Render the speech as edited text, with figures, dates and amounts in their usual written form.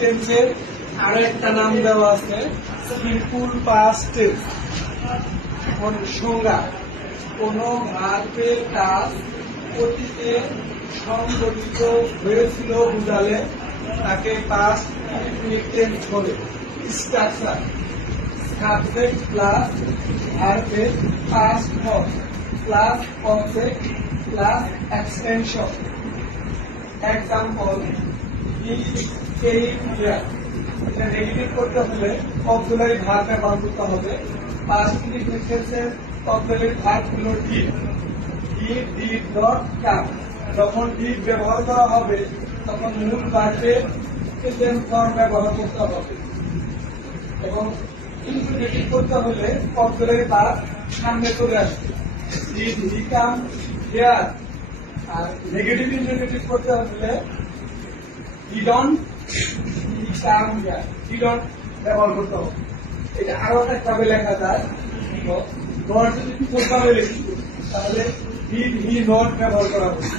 টেন্সের আরো একটা নাম দেওয়া আছে সিম্পল পাস্ট টেন্স। এখন সংজ্ঞা, কোন ভার্বের কাজ অতীতে সংঘটিত হয়েছিল বুঝালে তাকে পাস্ট ইনফিনিট টেন্স বলে। স্ট্রাকচার, সাবজেক্ট প্লাস ভার্বের past form plus object plus extension. Example, এটা নেগেটিভ করতে হলে অক্সিলারি ভার্ব ব্যবহার করতে হবে। পাস্ট ইনডিফিনিট টেন্সের অক্সিলারি ভার্ব হলো ডিড। Did not come. যখন ডিড ব্যবহার করা হবে তখন মূল ভার্বের প্রেজেন্ট ফর্ম ব্যবহার করতে হবে। এবং ইনফিনিটিভ করতে হলে অক্সিলারি ভার্ব সামনে চলে আসবে। Did he come here. আর নেগেটিভ ইনফিনিটিভ করতে হলে ডিডন্ট ব্যবহার করতে হবে। এটা আরো একভাবে লেখা যায়, যদি পৃথকভাবে লিখি তাহলে ডিড হি নট ব্যবহার করা হচ্ছে।